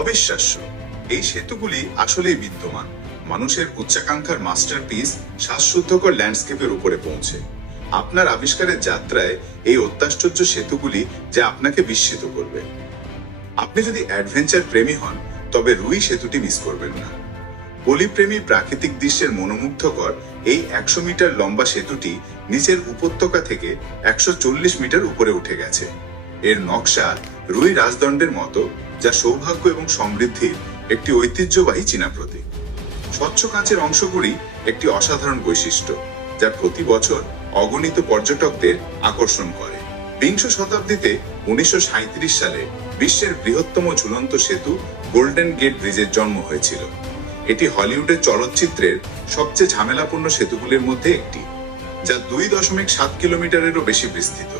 অবিশ্বাস্য। এই সেতুগুলি আসলেই বিদ্যমান। মানুষের উচ্চাকাঙ্ক্ষার মাস্টারপিস শ্বাসরুদ্ধকর ল্যান্ডস্কেপের উপরে পৌঁছে। আপনার আবিষ্কারের যাত্রায় এই অত্যাশ্চর্য সেতুগুলি যা আপনাকে বিস্মিত করবে। আপনি যদি অ্যাডভেঞ্চার প্রেমী হন, তবে রুই সেতুটি মিস করবেন না। পলিপ্রেমী প্রাকৃতিক দৃশ্যের মনোমুগ্ধকর এই একশো মিটার লম্বা সেতুটি নিচের উপত্যকা থেকে একশো চল্লিশ মিটার উপরে উঠে গেছে। এর নকশা রুই রাজদণ্ডের মতো যা সৌভাগ্য এবং সমৃদ্ধির একটি ঐতিহ্যবাহী চীনা প্রতীক। স্বচ্ছ কাঁচের অংশগুলি একটি অসাধারণ বৈশিষ্ট্য যা প্রতি বছর অগণিত পর্যটকদের আকর্ষণ করে। বিংশ শতাব্দীতে উনিশশো সালে বিশ্বের বৃহত্তম ঝুলন্ত সেতু গোল্ডেন গেট ব্রিজের জন্ম হয়েছিল। এটি হলিউডের চলচ্চিত্রের সবচেয়ে ঝামেলাপূর্ণ সেতুগুলির মধ্যে একটি, যা দুই দশমিক সাত কিলোমিটারেরও বেশি বিস্তৃত।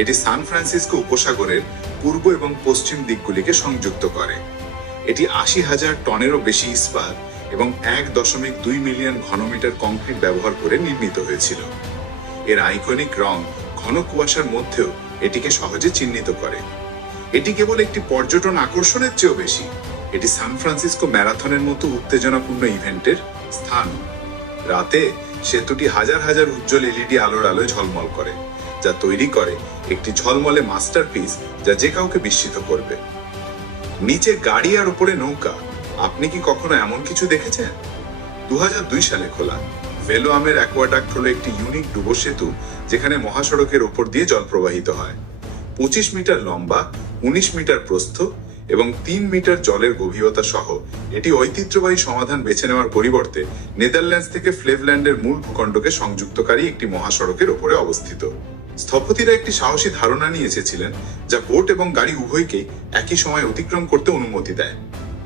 এটি সান ফ্রান্সিসকো উপসাগরের পূর্ব এবং পশ্চিম দিকগুলিকে সংযুক্ত করে। এটি আশি হাজার টনেরও বেশি ইস্পাত এবং এক দশমিক দুই মিলিয়ন ঘনমিটার কংক্রিট ব্যবহার করে নির্মিত হয়েছিল। এর আইকনিক রং ঘন কুয়াশার মধ্যেও এটিকে সহজে চিহ্নিত করে। এটি কেবল একটি পর্যটন আকর্ষণের চেয়েও বেশি। এটি সান ফ্রান্সিসকো ম্যারাথনের মতো উত্তেজনাপূর্ণ ইভেন্টের স্থান। রাতে সেতুটি হাজার হাজার উজ্জ্বল এলইডি আলোর আলোয় ঝলমল করে। যা তৈরি করে একটি ঝলমলে মাস্টারপিস যা যে কাউকে বিস্মিত করবে। নিচে গাড়ি আর উপরে নৌকা, আপনি কি কখনো এমন কিছু দেখেছেন? দু সালে খোলা, ভেলো আমের অ্যাকোয়াডাক্ট হলো একটি ইউনিক ডুবো সেতু যেখানে মহাসড়কের ওপর দিয়ে জল প্রবাহিত হয়। পঁচিশ মিটার লম্বা, উনিশ মিটার প্রস্থ এবং তিন মিটার জলের গভীরতা সহ এটি ঐতিহ্যবাহী সমাধান বেছে নেওয়ার পরিবর্তে নেদারল্যান্ডস থেকে ফ্লেভল্যান্ডের মূল ভূখণ্ডকে সংযুক্তকারী একটি মহাসড়কের ওপরে অবস্থিত। স্থপতিরা একটি সাহসী ধারণা নিয়ে এসেছিলেন, যা বোট এবং গাড়ি উভয়কেই একই সময় অতিক্রম করতে অনুমতি দেয়।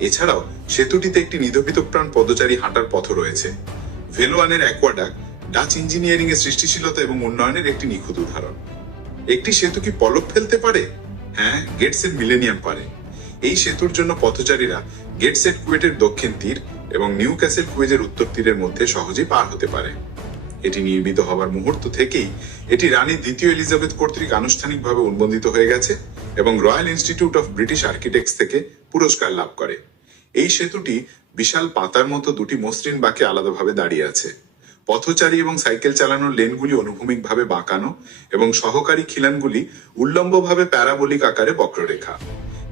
এছাড়াও, সেতুটিতে একটি নিধবিতপ্রাণ পদচারী হাঁটার পথ রয়েছে। ভেলোয়ানের অ্যাকোয়াডাক ডাচ ইঞ্জিনিয়ারিং এর সৃষ্টিশীলতা এবং উন্নয়নের একটি নিখুঁত উদাহরণ। একটি সেতু কি পলক ফেলতে পারে? হ্যাঁ গেটসের মিলেনিয়াম পারে। এই সেতুর জন্য পথচারীরা গেটসেট কুয়েটের দক্ষিণ তীর এবং নিউ ক্যাসেল কুয়েজের উত্তর তীরের মধ্যে সহজেই পার হতে পারে। এটি নির্মিত হবার মুহূর্ত থেকেই এটি রানী দ্বিতীয় এলিজাবেথ কর্তৃক আনুষ্ঠানিকভাবে অনুমোদিত হয়ে গেছে এবং royal institute of British architects থেকে পুরস্কার লাভ করে। এই সেতুটি বিশাল পাতার মতো দুটি মসৃণ বাঁকে আলাদাভাবে দাঁড়িয়ে আছে। পথচারী এবং সাইকেল চালানোর লেনগুলি অনুভূমিকভাবে বাঁকানো এবং সহকারী খিলানগুলি উল্লম্বভাবে প্যারাবোলিক আকারে বক্ররেখা।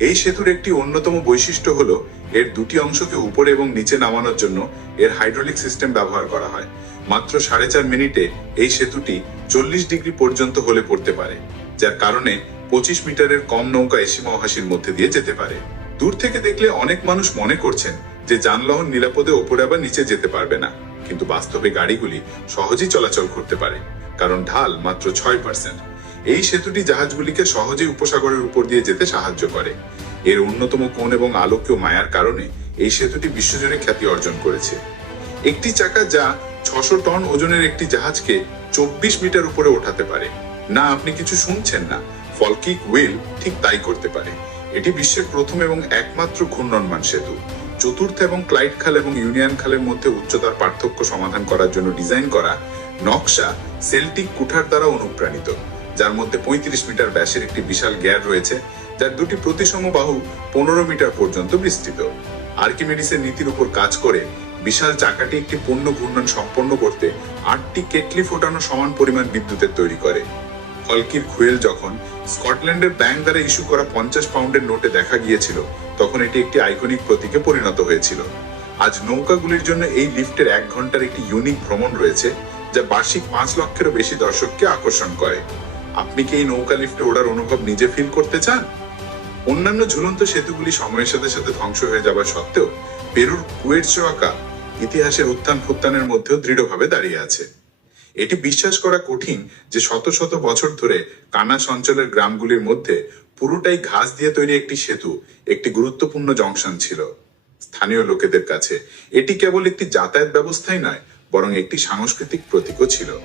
এই সেতুর একটি অন্যতম বৈশিষ্ট্য হল, এর দুটি অংশকে উপরে এবং নিচে নামানোর জন্য এর হাইড্রোলিক সিস্টেম ব্যবহার করা হয়। মাত্র সাড়ে চার মিনিটে এই সেতুটি চল্লিশ ডিগ্রি পর্যন্ত হলে পড়তে পারে, যার কারণে পঁচিশ মিটারের কম নৌকা এসি মহাসীর মধ্যে দিয়ে যেতে পারে। দূর থেকে দেখলে অনেক মানুষ মনে করছেন যে যানবাহন নিরাপদে ওপরে আবার নিচে যেতে পারবে না, কিন্তু বাস্তবে গাড়িগুলি সহজেই চলাচল করতে পারে, কারণ ঢাল মাত্র ছয় পার্সেন্ট এই সেতুটি জাহাজগুলিকে সহজেই উপসাগরের উপর দিয়ে যেতে সাহায্য করে। এর অন্যতম কোণ এবং আলোকীয় মায়ার কারণে এই সেতুটি বিশ্বজুড়ে খ্যাতি অর্জন করেছে। একটি চাকা যা ছশো টন ওজনের একটি জাহাজকে চব্বিশ মিটার উপরে ওঠাতে পারে। না, আপনি কিছু শুনছেন না। ফলকিক হুইল ঠিক তাই করতে পারে। এটি বিশ্বের প্রথম এবং একমাত্র ঘূর্ণনমান সেতু। চতুর্থ এবং ক্লাইড খাল এবং ইউনিয়ন খালের মধ্যে উচ্চতার পার্থক্য সমাধান করার জন্য ডিজাইন করা নকশা সেল্টিক কুঠার দ্বারা অনুপ্রাণিত, যার মধ্যে পঁয়ত্রিশ মিটার ব্যাসের একটি বিশাল গ্যার রয়েছে, যার দুটি প্রতিসম বাহু পনেরো মিটার পর্যন্ত বিস্তৃত। আর্কিমেডিসের নীতির উপর কাজ করে বিশাল চাকাটি একটি পণ্য ঘূর্ণন সম্পন্ন করতে আটটি কেটলি ফোটানো সমান পরিমাণ বিদ্যুতের তৈরি করে। ফলকির খুয়েল যখন স্কটল্যান্ডের ব্যাংক দ্বারা ইস্যু করা পঞ্চাশ পাউন্ডের নোটে দেখা গিয়েছিল, তখন এটি একটি আইকনিক প্রতীকে পরিণত হয়েছিল। আজ নৌকাগুলির জন্য এই লিফটের এক ঘণ্টার একটি ইউনিক ভ্রমণ রয়েছে, যা বার্ষিক পাঁচ লক্ষেরও বেশি দর্শককে আকর্ষণ করে। আপনি কি এই নৌকা লিফটে ওড়ার অনুভব নিজে ফিল করতে চান? অন্যান্য ঝুলন্ত সেতুগুলি সময়ের সাথে সাথে ধ্বংস হয়ে যাবার সত্ত্বেও, পেরুর কুয়েটসোয়াকা ইতিহাসের উত্থান ফুত্থানের মধ্যেও দৃঢ়ভাবে দাঁড়িয়ে আছে। এটি বিশ্বাস করা কঠিন যে শত শত বছর ধরে কানাস অঞ্চলের গ্রামগুলির মধ্যে পুরোটাই ঘাস দিয়ে তৈরি একটি সেতু, একটি গুরুত্বপূর্ণ জংশন ছিল। স্থানীয় লোকেদের কাছে এটি কেবল একটি যাতায়াত ব্যবস্থাই নয়, বরং একটি সাংস্কৃতিক প্রতীকও ছিল।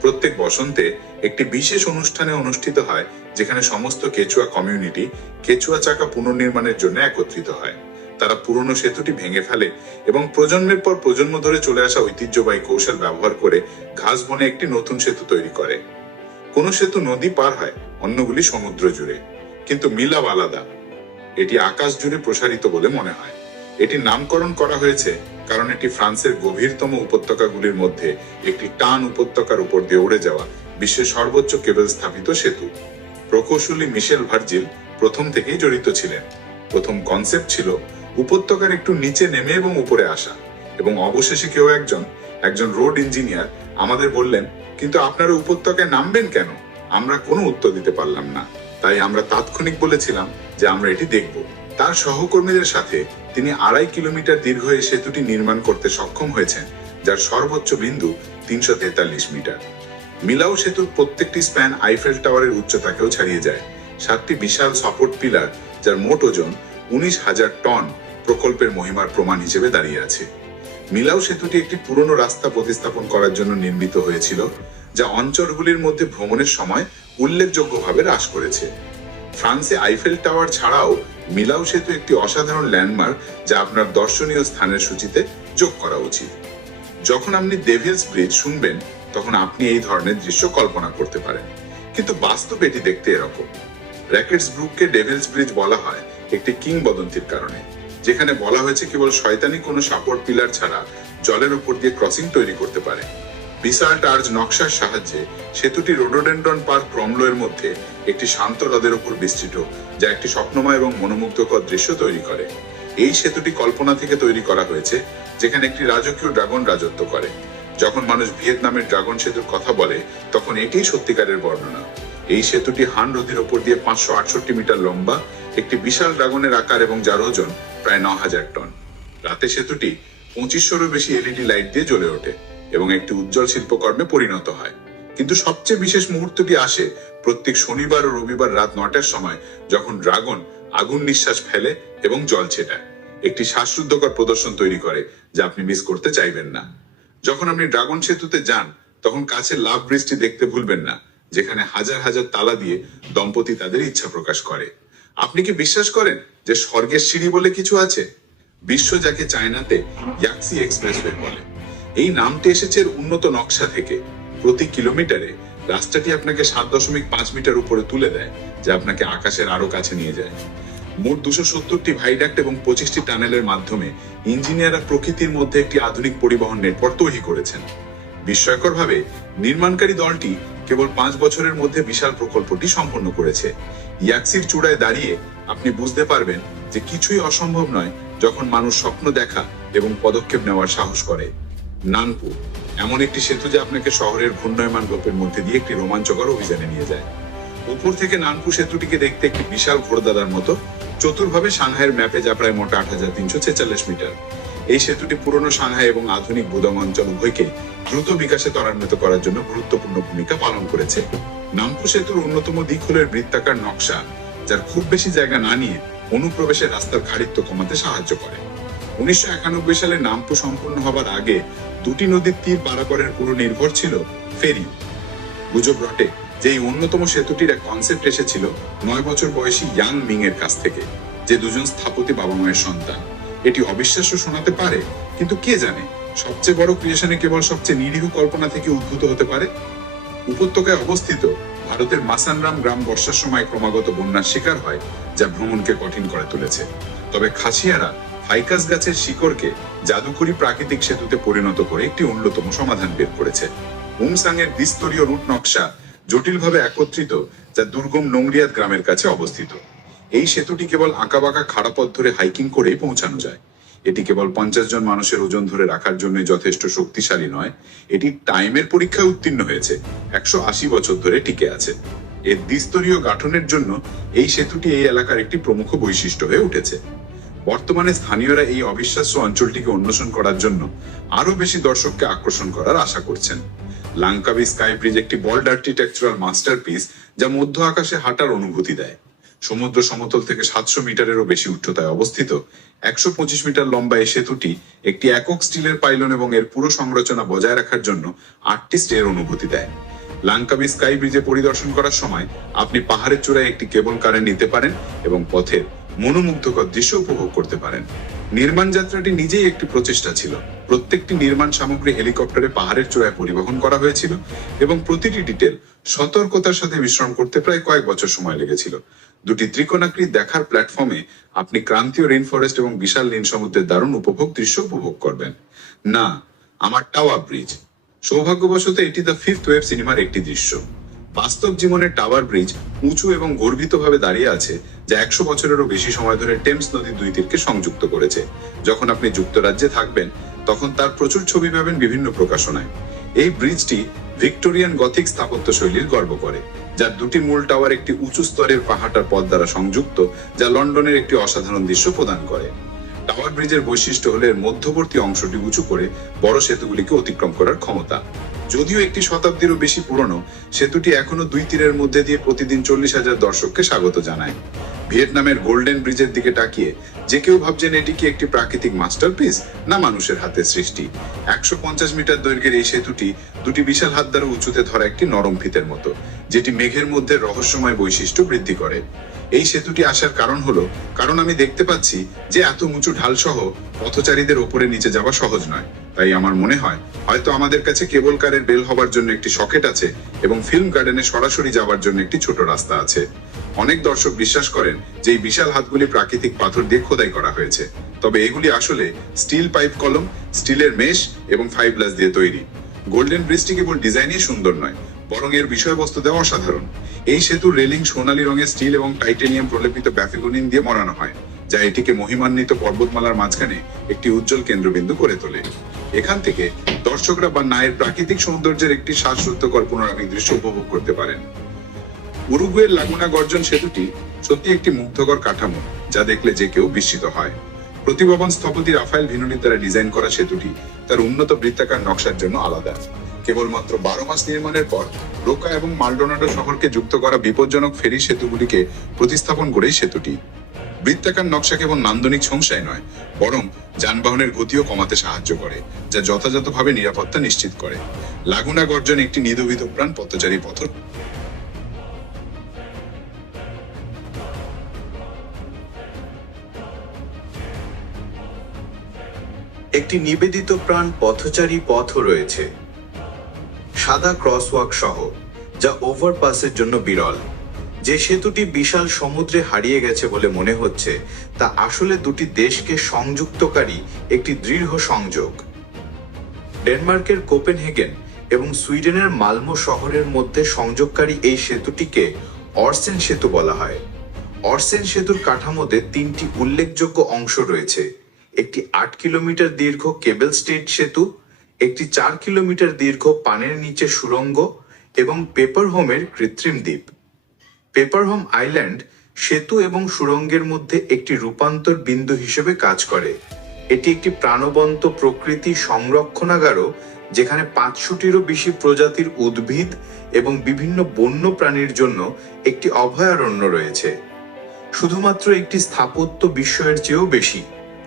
প্রত্যেক বসন্তে একটি বিশেষ অনুষ্ঠানে অনুষ্ঠিত হয়, যেখানে সমস্ত কেচুয়া কমিউনিটি কেচুয়া চাকা পুনর্নির্মাণের জন্য একত্রিত হয়। তারা পুরনো সেতুটি ভেঙে ফেলে এবং প্রজন্মের পর প্রজন্ম ধরে চলে আসা ঐতিহ্যবাহী কৌশল ব্যবহার করে ঘাস বনে একটি নতুন সেতু তৈরি করে। কোনো সেতু নদী পার হয়, অন্যগুলি সমুদ্র জুড়ে, কিন্তু মিলাপ আলাদা। এটি আকাশ জুড়ে প্রসারিত বলে মনে হয়। এটির নামকরণ করা হয়েছে কারণ এটি ফ্রান্সের গভীরতম উপত্যকাগুলির মধ্যে একটি টান উপত্যকার উপর দিয়ে উড়ে যাওয়া বিশ্বের সর্বোচ্চ কেবল স্থাপিত সেতু। প্রকৌশলী মিশেল ভার্জিল প্রথম থেকেই জড়িত ছিলেন। প্রথম কনসেপ্ট ছিল উপত্যকার একটু নিচে নেমে এবং উপরে আসা। এবং অবশেষে কেউ একজন একজন রোড ইঞ্জিনিয়ার আমাদের বললেন, কিন্তু আপনারা উপত্যকায় নামবেন কেন? আমরা কোনো উত্তর দিতে পারলাম না। তাই আমরা তাৎক্ষণিক বলেছিলাম যে আমরা এটি দেখব। তার সহকর্মীদের সাথে তিনি আড়াই কিলোমিটার দীর্ঘ এই সেতুটি নির্মাণ করতে সক্ষম হয়েছেন, যার সর্বোচ্চ বিন্দু তিনশো তেতাল্লিশ মিটার। মিলাও সেতুর প্রত্যেকটি স্প্যান আইফেল টাওয়ারের উচ্চতাকেও ছাড়িয়ে যায়। সাতটি বিশাল সাপোর্ট পিলার, যার মোট ওজন উনিশ হাজার টন। প্রকল্পের মহিমার প্রমাণ হিসেবে দাঁড়িয়ে আছে। মিলাও সেতুটি একটি পুরনো রাস্তা প্রতিস্থাপন করার জন্য নির্মিত হয়েছিল, যা অঞ্চলগুলির মধ্যে ভ্রমণের সময় উল্লেখযোগ্যভাবে হ্রাস করেছে। ফ্রান্সে আইফেল টাওয়ার ছাড়াও মিলাও সেতু একটি অসাধারণ ল্যান্ডমার্ক যা আপনার দর্শনীয় স্থানের সূচিতে যোগ করা উচিত। যখন আপনি ডেভিলস ব্রিজ শুনবেন, তখন আপনি এই ধরনের দৃশ্য কল্পনা করতে পারেন। কিন্তু বাস্তব এটি দেখতে এরকম। র্যাকেটস ব্রুককে ডেভিলস ব্রিজ বলা হয় একটি কিংবদন্তির কারণে। যেখানে বলা হয়েছে কেবল শয়তানি কোনো সাপোর্ট পিলার ছাড়া জলের উপর দিয়ে ক্রসিং তৈরি করতে পারে। বিশাল টার্জ নকশার সাহায্যে সেতুটি রোডোডেন্ড্রন পার্ক ক্রমলো এর মধ্যে একটি শান্ত হ্রদের উপর বিস্তৃত, যা একটি স্বপ্নময় এবং মনোমুগ্ধকর দৃশ্য তৈরি করে। এই সেতুটি কল্পনা থেকে তৈরি করা হয়েছে, যেখানে একটি রাজকীয় ড্রাগন রাজত্ব করে। যখন মানুষ ভিয়েতনামের ড্রাগন সেতুর কথা বলে, তখন এটিই সত্যিকারের বর্ণনা। এই সেতুটি হান নদীর ওপর দিয়ে পাঁচশো আটষট্টি মিটার লম্বা একটি বিশাল ড্রাগনের আকার এবং যার ওজন প্রায় ন হাজার টন। রাতে সেতুটি পঁচিশশোরও বেশি এলইডি লাইট দিয়ে জ্বলে ওঠে এবং একটি উজ্জ্বল শিল্পকর্মে পরিণত হয়। কিন্তু সবচেয়ে বিশেষ মুহূর্তটি আসে প্রত্যেক শনিবার ও রবিবার রাত নটার সময় যখন ড্রাগন আগুন নিঃশ্বাস ফেলে এবং জল ছেটায়। একটি শ্বাসরুদ্ধকর প্রদর্শন তৈরি করে যা আপনি মিস করতে চাইবেন না। যখন আপনি ড্রাগন সেতুতে যান, তখন কাছে লাভ বৃষ্টি দেখতে ভুলবেন না, যেখানে হাজার হাজার তালা দিয়ে দম্পতি তাদের ইচ্ছা প্রকাশ করে। আপনি কি বিশ্বাস করেন যে স্বর্গের সিঁড়ি বলে কিছু আছে? বিশ্ব যাকে চায়নাতে ইয়াক্সি এক্সপ্রেসওয়ে বলে। এই নামটি এসেছে এর উন্নত নকশা থেকে। প্রতি কিলোমিটারে রাস্তাটি আপনাকে সাত দশমিক পাঁচ মিটার উপরে তুলে দেয়, যা আপনাকে আকাশের আরও কাছে নিয়ে যায়। মোট দুশো সত্তরটি ভাইডাক্ট এবং পঁচিশটি টানেলের মাধ্যমে ইঞ্জিনিয়াররা প্রকৃতির মধ্যে একটি আধুনিক পরিবহন নেটওয়ার্ক তৈরি করেছেন। বিস্ময়করভাবে নির্মাণকারী দলটি কেবল পাঁচ বছরের মধ্যে বিশাল প্রকল্পটি সম্পন্ন করেছে। ইয়াক্সির চূড়ায় দাঁড়িয়ে আপনি বুঝতে পারবেন যে কিছুই অসম্ভব নয় যখন মানুষ স্বপ্ন দেখা এবং পদক্ষেপ নেওয়ার সাহস করে। নানপুর এমন একটি সেতু যা আপনাকে শহরের ঘূর্ণয়মান গল্পের মধ্যে দিয়ে একটি রোমাঞ্চকর অভিযানে নিয়ে যায়। উপর থেকে নানপুর সেতুটিকে দেখতে একটি বিশাল ঘোড়দাদার মতো, চতুর্ভাবে সাংহাইয়ের ম্যাপে যা প্রায় মোটা আট হাজার তিনশো ছেচল্লিশ মিটার। এই সেতুটি পুরনো সাংহাই এবং আধুনিক বুদং অঞ্চল উভয়কে দ্রুত বিকাশে ত্বরান্বিত করার জন্য গুরুত্বপূর্ণ ভূমিকা পালন করেছে। নামপু সেতুর অন্যতম দিক হল বৃত্তাকার নকশা, যার খুব বেশি জায়গা না নিয়ে অনুপ্রবেশের রাস্তার খাড়িত্ব কমাতে সাহায্য করে। উনিশশো একানব্বই সালে নামপু সম্পূর্ণ হবার আগে দুটি নদীর তীর পারাপারের পুরো নির্ভর ছিল ফেরি গুজব রটে যে এই অন্যতম সেতুটির এক কনসেপ্ট এসেছিল নয় বছর বয়সী ইয়াং মিং এর কাছ থেকে, যে দুজন স্থপতি বাবা মায়ের সন্তান। এটি অবিশ্বাস্য শোনাতে পারে, কিন্তু কে জানে? সবচেয়ে বড় ক্রিয়েশনে কেবল সবচেয়ে নিরীহ কল্পনা থেকে উদ্ভূত হতে পারে উপত্যকায় অবস্থিত ভারতের মাসানরাম গ্রাম বর্ষার সময় ক্রমাগত বন্যার শিকার হয়, যা ভ্রমণকে কঠিন করে তুলেছে। তবে খাসিয়ারা ফাইকাস গাছের শিকড়কে জাদুকরি প্রাকৃতিক সেতুতে পরিণত করে একটি অন্যতম সমাধান বের করেছে। উমসাং এর দ্বিস্তরীয় রুট নকশা জটিলভাবে একত্রিত, যা দুর্গম নোংরিয়াত গ্রামের কাছে অবস্থিত। এই সেতুটি কেবল আঁকাবাঁকা খাড়া পথ ধরে হাইকিং করেই পৌঁছানো যায়। এটি কেবল পঞ্চাশ জন মানুষের ওজন ধরে রাখার জন্য যথেষ্ট শক্তিশালী নয়, এটি টাইমের পরীক্ষায় উত্তীর্ণ হয়েছে, একশো আশি বছর ধরে টিকে আছে। এর দ্বিস্তরীয় গাঠনের জন্য এই সেতুটি এই এলাকার একটি প্রমুখ বৈশিষ্ট্য হয়ে উঠেছে। বর্তমানে স্থানীয়রা এই অবিশ্বাস্য অঞ্চলটিকে অন্বেষণ করার জন্য আরও বেশি দর্শককে আকর্ষণ করার আশা করছেন। লাঙ্কাবি স্কাই ব্রিজ একটি বল্ড আর্কিটেকচারাল মাস্টারপিস যা মধ্য আকাশে হাঁটার অনুভূতি দেয়। সমুদ্র সমতল থেকে সাতশো মিটারেরও বেশি উচ্চতায় অবস্থিত। একশো পঁচিশ মিটার লম্বা এই সেতুটি একটি একক স্টিলের পাইলন এবং এর পুরো সংরচনা বজায় রাখার জন্য আটটি স্টের অনুভূতি দেয়। লাঙ্কাবি স্কাই ব্রিজে পরিদর্শন করার সময় আপনি পাহাড়ের চূড়ায় একটি কেবল কারে নিতে পারেন এবং পথের মনোমুগ্ধকর দৃশ্য উপভোগ করতে পারেন। নির্মাণ যাত্রাটি নিজেই একটি প্রচেষ্টা ছিল। প্রত্যেকটি নির্মাণ সামগ্রী হেলিকপ্টারে পাহাড়ের চূড়ায় পরিবহন করা হয়েছিল এবং প্রতিটি ডিটেল সতর্কতার সাথে মিশ্রণ করতে প্রায় কয়েক বছর সময় লেগেছিল। দুটি ত্রিকোণাকৃতি দেখার প্ল্যাটফর্মে আপনি ক্রান্তীয় রেইন ফরেস্ট এবং বিশাল নীল সমুদ্রের দারুণ উপভোগ দৃশ্য উপভোগ করবেন। না, আমার টাওয়ার ব্রিজ সৌভাগ্যবশত এটি দ্য ফিফথ ওয়েব সিনেমার একটি দৃশ্য। বাস্তব জীবনের টাওয়ার ব্রিজ উঁচু এবং গর্বিতভাবে দাঁড়িয়ে আছে, যা একশো বছরেরও বেশি সময় ধরে টেমস নদীর দুই তীরকে সংযুক্ত করেছে। যখন আপনি যুক্তরাজ্যে থাকবেন তখন তার প্রচুর ছবি পাবেন বিভিন্ন প্রকাশনায়। এই ব্রিজটি ভিক্টোরিয়ান গথিক স্থাপত্য শৈলীর গর্ব করে, যার দুটি মূল টাওয়ার একটি উঁচু স্তরের পাহাটার পথ দ্বারা সংযুক্ত, যা লন্ডনের একটি অসাধারণ দৃশ্য প্রদান করে। টাওয়ার ব্রিজের বৈশিষ্ট্য হলে মধ্যবর্তী অংশটি উঁচু করে বড় সেতুগুলিকে অতিক্রম করার ক্ষমতা। যদিও একটি শতাব্দীরও বেশি পুরনো, সেতুটি এখনও দুই তীরের মধ্যে দিয়ে প্রতিদিন চল্লিশ হাজার দর্শককে স্বাগত জানায়। ভিয়েতনামের গোল্ডেন ব্রিজের দিকে তাকিয়ে যে কেউ ভাবছেন এটি কি একটি প্রাকৃতিক মাস্টারপিস না মানুষের হাতের সৃষ্টি। একশো পঞ্চাশ মিটার দৈর্ঘ্যের এই সেতুটি দুটি বিশাল হাত দ্বারা উঁচুতে ধরা একটি নরম ফিতের মতো, যেটি মেঘের মধ্যে রহস্যময় বৈশিষ্ট্য বৃদ্ধি করে। এই সেতুটি আসার কারণ হলো, কারণ আমি দেখতে পাচ্ছি যে এত উঁচু ঢাল সহ পথচারীদের ওপরে নিচে যাওয়া সহজ নয়। তাই আমার মনে হয়, হয়তো আমাদের কাছে কেবল কারের বেল হবার জন্য একটি সকেট আছে এবং ফিল্ম গার্ডেনে সরাসরি যাওয়ার জন্য একটি ছোট রাস্তা আছে। অনেক দর্শক বিশ্বাস করেন যে এই বিশাল হাতগুলি প্রাকৃতিক পাথর দিয়ে খোদাই করা হয়েছে। তবে এগুলি আসলে স্টিল পাইপ কলম, স্টিলের মেশ এবং ফাইভ গ্লাস দিয়ে তৈরি। গোল্ডেন ব্রিজটি কেবল ডিজাইনই সুন্দর নয় বরং এর বিষয়বস্তু দেওয়া অসাধারণ। এই সেতুর রেলিং সোনালী রঙের স্টিল এবং টাইটেনিয়াম প্রলেপিত ব্যাফিগুনিন দিয়ে মরানো হয়, যা এটিকে মহিমান্বিত পর্বতমালার মাঝখানে একটি উজ্জ্বল কেন্দ্রবিন্দু করে তোলে। এখান থেকে দর্শকরা বা নায়ের প্রাকৃতিক সৌন্দর্যের একটি শ্বাসরুদ্ধকর পুনরাবৃত্তি দৃশ্য উপভোগ করতে পারেন। উরুগুয়ের লাগুনা গর্জন সেতুটি সত্যি একটি মুগ্ধকর কাঠামো, যা দেখলে যে কেউ বিস্মিত হয়। প্রতিভাবান স্থপতি রাফায়েল ভিনুনির দ্বারা ডিজাইন করা সেতুটি তার উন্নত বৃত্তাকার নকশার জন্য আলাদা। কেবলমাত্র বারো মাস নির্মাণের পর রোকা এবং মালডোনাডো শহরকে যুক্ত করা বিপজ্জনক ফেরি সেতুগুলিকে প্রতিস্থাপন করেই সেতুটি। বৃত্তাকার নকশা কেবল নান্দনিক সংশয় নয়, বরং যানবাহনের গতিও কমাতে সাহায্য করে, যা যথাযথভাবে নিরাপত্তা নিশ্চিত করে। লাগুনা গর্জন একটি নিধবিত প্রাণ পথচারী পথ একটি নিবেদিত প্রাণ পথচারী পথও রয়েছে। সাদা ক্রসওয়াক সহ, যা ওভারপাসের জন্য বিরল। যে সেতুটি বিশাল সমুদ্রে হারিয়ে গেছে বলে মনে হচ্ছে, তা আসলে দুটি দেশকে সংযুক্তকারী একটি দৃঢ় সংযোগ। ডেনমার্কের কোপেনহেগেন এবং সুইডেনের মালমো শহরের মধ্যে সংযোগকারী এই সেতুটিকে অরসেন সেতু বলা হয়। অরসেন সেতুর কাঠামোতে তিনটি উল্লেখযোগ্য অংশ রয়েছে। একটি আট কিলোমিটার দীর্ঘ কেবল স্টেট সেতু একটি চার কিলোমিটার দীর্ঘ পানের নিচে সুড়ঙ্গ এবং পেপার হোমের কৃত্রিম দ্বীপ। পেপারহোম আইল্যান্ড সেতু এবং সুড়ঙ্গের মধ্যে একটি রূপান্তর বিন্দু হিসেবে কাজ করে। এটি একটি প্রাণবন্ত প্রকৃতি সংরক্ষণাগারও, যেখানে পাঁচশোটিরও বেশি প্রজাতির উদ্ভিদ এবং বিভিন্ন বন্য প্রাণীর জন্য একটি অভয়ারণ্য রয়েছে। শুধুমাত্র একটি স্থাপত্য বিস্ময়ের চেয়েও বেশি।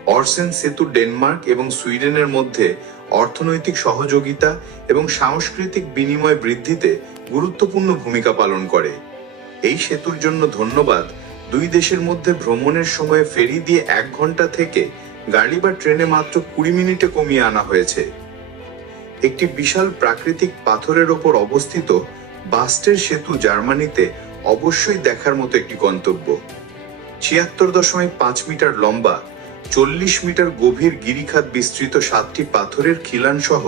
অরসেন সেতু ডেনমার্ক এবং সুইডেনের মধ্যে অর্থনৈতিক সহযোগিতা এবং সাংস্কৃতিক বিনিময় বৃদ্ধিতে গুরুত্বপূর্ণ ভূমিকা পালন করে। এই সেতুর জন্য ধন্যবাদ। দুই দেশের মধ্যে ভ্রমণের সময় ফেরি দিয়ে এক ঘণ্টা থেকে গাড়ি বা ট্রেনে মাত্র কুড়ি মিনিটে কমিয়ে আনা হয়েছে। একটি বিশাল প্রাকৃতিক পাথরের ওপর অবস্থিত বাস্টের সেতু জার্মানিতে অবশ্যই দেখার মতো একটি গন্তব্য। ছিয়াত্তর দশমিক পাঁচ মিটার লম্বা চল্লিশ মিটার গভীর গিরিখাত বিস্তৃত সাতটি পাথরের খিলান সহ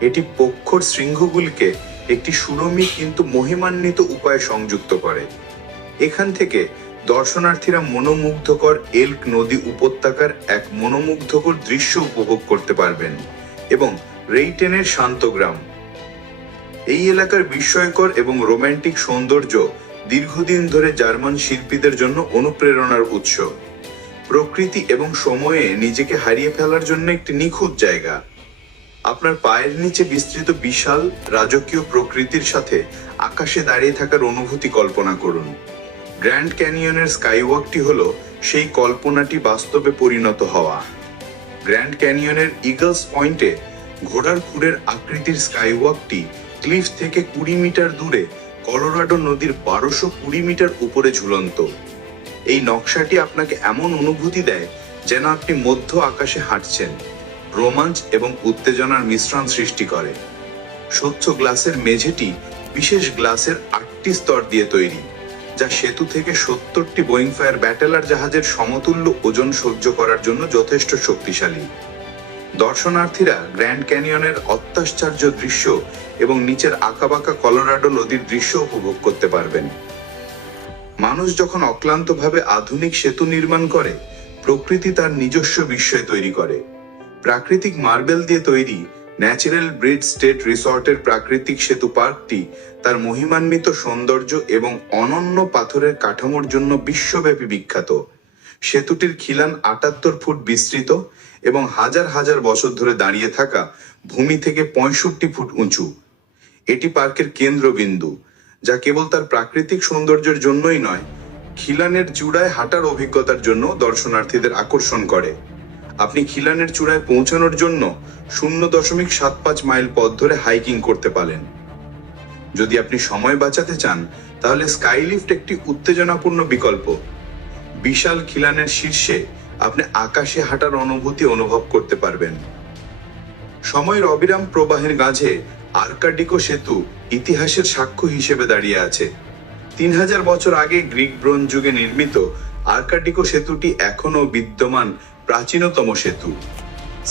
এটি পক্ষর শৃঙ্গগুলিকে একটি সুরমি কিন্তু মহিমান্বিত উপায়ে সংযুক্ত করে। এখান থেকে দর্শনার্থীরা মনোমুগ্ধকর এল্ক নদী উপত্যকার এক মনোমুগ্ধকর দৃশ্য উপভোগ করতে পারবেন এবং রেইটেনের শান্ত গ্রাম। এই এলাকার বিস্ময়কর এবং রোমান্টিক সৌন্দর্য দীর্ঘদিন ধরে জার্মান শিল্পীদের জন্য অনুপ্রেরণার উৎস। প্রকৃতি এবং সময়ে নিজেকে হারিয়ে ফেলার জন্য একটি নিখুঁত জায়গা। আপনার পায়ের নিচে বিস্তৃত বিশাল রাজকীয় প্রকৃতির সাথে আকাশে দাঁড়িয়ে থাকার অনুভূতি কল্পনা করুন। গ্র্যান্ড ক্যানিয়নের স্কাইওয়াকটি হল সেই কল্পনাটি বাস্তবে পরিণত হওয়া। গ্র্যান্ড ক্যানিয়নের ইগলস পয়েন্টে ঘোড়ার খুরের আকৃতির স্কাইওয়াকটি ক্লিফ থেকে কুড়ি মিটার দূরে কলোরাডো নদীর বারোশো কুড়ি মিটার উপরে ঝুলন্ত। এই নকশাটি আপনাকে এমন অনুভূতি দেয় যেন আপনি মধ্য আকাশে হাঁটছেন, রোমাঞ্চ এবং উত্তেজনার মিশ্রণ সৃষ্টি করে। স্বচ্ছ গ্লাসের মেঝেটি বিশেষ গ্লাসের আটটি স্তর দিয়ে তৈরি, যা সেতু থেকে সত্তরটি বোয়িং ফায়ার ব্যাটেলার জাহাজের সমতুল্য ওজন সহ্য করার জন্য যথেষ্ট শক্তিশালী। দর্শনার্থীরা গ্র্যান্ড ক্যানিয়নের অত্যাশ্চর্য দৃশ্য এবং নিচের আঁকাবাঁকা কলোরাডো নদীর দৃশ্য উপভোগ করতে পারবেন। মানুষ যখন অক্লান্তভাবে আধুনিক সেতু নির্মাণ করে, প্রকৃতি তার নিজস্ব বিস্ময় তৈরি করে। প্রাকৃতিক মার্বেল দিয়ে তৈরি ন্যাচারাল ব্রিড স্টেট রিসর্টের প্রাকৃতিক সেতু পার্কটি তার মহিমান্বিত সৌন্দর্য এবং অনন্য পাথরের কাঠামোর জন্য বিশ্বব্যাপী বিখ্যাত। সেতুটির খিলান আটাত্তর ফুট বিস্তৃত এবং হাজার হাজার বছর ধরে দাঁড়িয়ে থাকা ভূমি থেকে পঁয়ষট্টি ফুট উঁচু। এটি পার্কের কেন্দ্রবিন্দু। যা কেবল তার প্রাকৃতিক সৌন্দর্যের জন্যই নয়, খিলানের চূড়ায় হাঁটার অভিজ্ঞতার জন্য দর্শনার্থীদের আকর্ষণ করে। আপনি খিলানের চূড়ায় পৌঁছানোর জন্য শূন্য দশমিক সাত পাঁচ মাইল পথ ধরে হাইকিং করতে পারেন। যদি আপনি সময় বাঁচাতে চান, তাহলে স্কাইলিফট একটি উত্তেজনাপূর্ণ বিকল্প। বিশাল খিলানের শীর্ষে আপনি আকাশে হাঁটার অনুভূতি অনুভব করতে পারবেন। সময়ের অবিরাম প্রবাহের গাঝে আর্কাডিকো সেতু ইতিহাসের সাক্ষ্য হিসেবে দাঁড়িয়ে আছে। তিন হাজার বছর আগে গ্রিক ব্রোঞ্জ যুগে নির্মিত আর্কাডিকো সেতুটি এখনও বিদ্যমান প্রাচীনতম সেতু।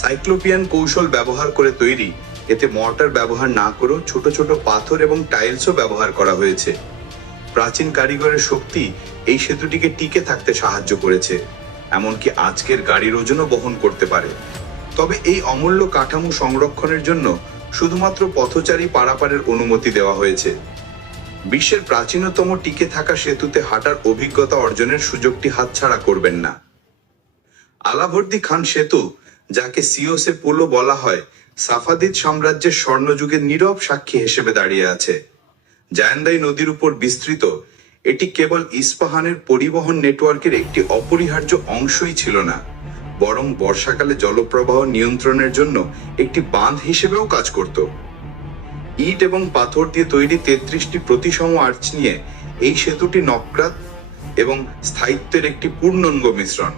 সাইক্লোপিয়ান কৌশল ব্যবহার করে তৈরি, এতে মর্টার ব্যবহার না করেও ছোট ছোট পাথর এবং টাইলসও ব্যবহার করা হয়েছে। প্রাচীন কারিগরের শক্তি এই সেতুটিকে টিকে থাকতে সাহায্য করেছে, এমনকি আজকের গাড়ির ওজনও বহন করতে পারে। তবে এই অমূল্য কাঠামো সংরক্ষণের জন্য শুধুমাত্র পথচারী পারাপারের অনুমতি দেওয়া হয়েছে। বিশ্বের প্রাচীনতম টিকে থাকা সেতুতে হাঁটার অভিজ্ঞতা অর্জনের সুযোগটি হাতছাড়া করবেন না। আলাভর্দি খান সেতু, যাকে সিওসে পোলো বলা হয়, সাফাদিদ সাম্রাজ্যের স্বর্ণযুগের নীরব সাক্ষী হিসেবে দাঁড়িয়ে আছে। জায়ান্দাই নদীর উপর বিস্তৃত, এটি কেবল ইস্পাহানের পরিবহন নেটওয়ার্কের একটি অপরিহার্য অংশই ছিল না। বরং বর্ষাকালে জলপ্রবাহ নিয়ন্ত্রণের জন্য একটি বাঁধ হিসেবেও কাজ করত। ইট এবং পাথর দিয়ে তৈরি তেত্রিশটি প্রতিসম আর্চ নিয়ে এই সেতুটি নক্রাত এবং স্থায়িত্বের একটি পূর্ণাঙ্গ মিশ্রণ।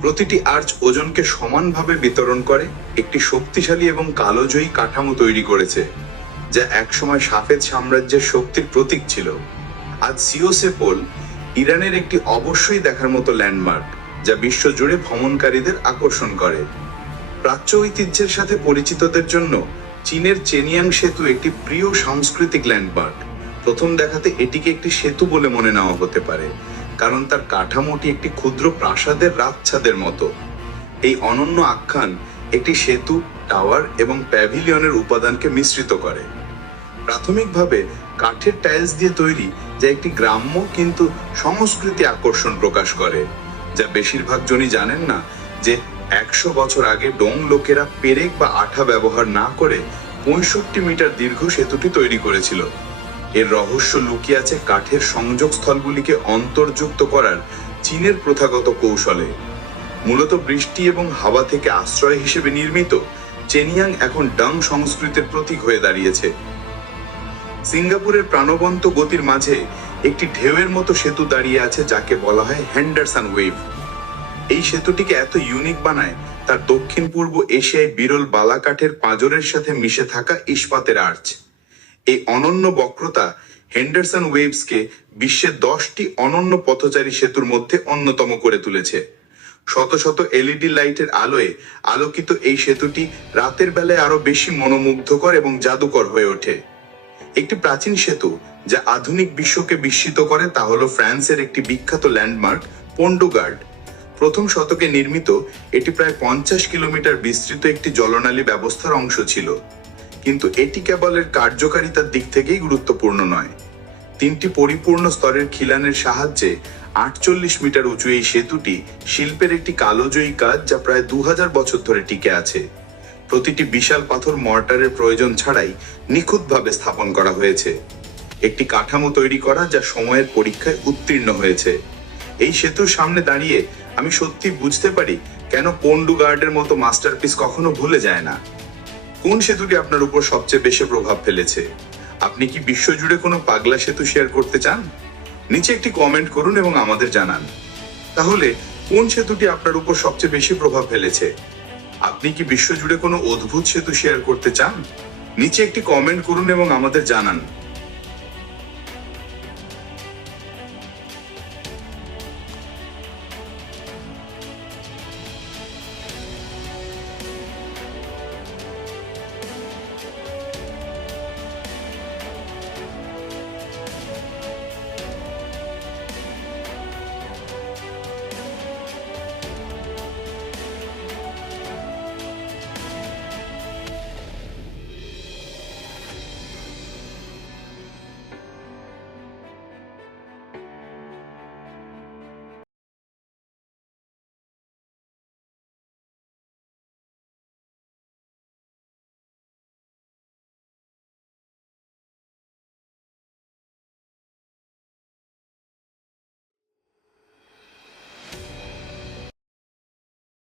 প্রতিটি আর্চ ওজনকে সমানভাবে বিতরণ করে, একটি শক্তিশালী এবং কালোজয়ী কাঠামো তৈরি করেছে, যা একসময় সাফেদ সাম্রাজ্যের শক্তির প্রতীক ছিল। আজ সিওসেপোল ইরানের একটি অবশ্যই দেখার মতো ল্যান্ডমার্ক। যা বিশ্বজুড়ে ভ্রমণকারীদের আকর্ষণ করে। প্রাচ্য ঐতিহ্যের সাথে পরিচিতদের জন্য চীনের চেনিয়াং সেতু একটি প্রিয় সাংস্কৃতিক ল্যান্ডমার্ক। প্রথম দেখাতে এটিকে একটি সেতু বলে মনে নেওয়া হতে পারে, কারণ তার কাঠামোটি একটি ক্ষুদ্র প্রাসাদের রাতছাদের মতো। এই অনন্য আখ্যান একটি সেতু, টাওয়ার এবং প্যাভিলিয়নের উপাদানকে মিশ্রিত করে। প্রাথমিকভাবে কাঠের টাইলস দিয়ে তৈরি যা একটি গ্রাম্য কিন্তু সংস্কৃতি আকর্ষণ প্রকাশ করে। যা বেশিরভাগ জনই জানেন না যে একশো বছর আগে ডোং লোকেরা পেরেক বা আঠা ব্যবহার না করে পঁয়ষট্টি মিটার দীর্ঘ সেতুটি তৈরি করেছিল। এর রহস্য লুকিয়ে আছে কাঠের সংযোগ স্থলগুলিকে অন্তর্যুক্ত করার চীনের প্রথাগত কৌশলে। মূলত বৃষ্টি এবং হাওয়া থেকে আশ্রয় হিসেবে নির্মিত চেনিয়াং এখন ডাং সংস্কৃতির প্রতীক হয়ে দাঁড়িয়েছে। সিঙ্গাপুরের প্রাণবন্ত গতির মাঝে একটি ঢেউয়ের মতো সেতু দাঁড়িয়ে আছে যাকে বলা হয় হ্যান্ডারসন ওয়েভ। এই সেতুটিকে এত ইউনিক বানায়, তার দক্ষিণ পূর্ব এশিয়ায় বিরল বালাকাঠের পাঁজরের সাথে মিশে থাকা ইস্পাতের আর্চ। এই অনন্য বক্রতা হেন্ডারসন ওয়েভসকে বিশ্বের দশটি অনন্য পথচারী সেতুর মধ্যে অন্যতম করে তুলেছে। শত শত এলইডি লাইটের আলোয় আলোকিত এই সেতুটি রাতের বেলায় আরও বেশি মনোমুগ্ধকর এবং জাদুকর হয়ে ওঠে। একটি প্রাচীন সেতু যা আধুনিক বিশ্বকে বিস্মিত করে তা হলো ফ্রান্সের একটি বিখ্যাত ল্যান্ডমার্ক, পন্ডুগার্ড। প্রথম শতকে নির্মিত, এটি প্রায় পঞ্চাশ কিলোমিটার বিস্তৃত একটি জলনালী ব্যবস্থার অংশ ছিল। কিন্তু এটি কেবল এর কার্যকারিতার দিক থেকেই গুরুত্বপূর্ণ নয়। তিনটি পরিপূর্ণ স্তরের খিলানের সাহায্যে আটচল্লিশ মিটার উঁচু এই সেতুটি শিল্পের একটি কালোজয়ী কাজ যা প্রায় দু হাজার বছর ধরে টিকে আছে। প্রতিটি বিশাল পাথর মর্টারের প্রয়োজন ছাড়াই নিখুঁতভাবে স্থাপন করা হয়েছে। একটি কাঠামো তৈরি করা যা সময়ের পরীক্ষায় উত্তীর্ণ হয়েছে। এই সেতুর সামনে দাঁড়িয়ে আমি সত্যি বুঝতে পারি কেন পন্ডু গার্ডের মতো মাস্টারপিস কখনো ভুলে যায় না। কোন সেতুটি আপনার উপর সবচেয়ে বেশি প্রভাব ফেলেছে? আপনি কি বিশ্বজুড়ে কোনো পাগলা সেতু শেয়ার করতে চান? নিচে একটি কমেন্ট করুন এবং আমাদের জানান। তাহলে কোন সেতুটি আপনার উপর সবচেয়ে বেশি প্রভাব ফেলেছে? আপনি কি বিশ্বজুড়ে কোনো অদ্ভুত সেতু শেয়ার করতে চান? নিচে একটি কমেন্ট করুন এবং আমাদের জানান।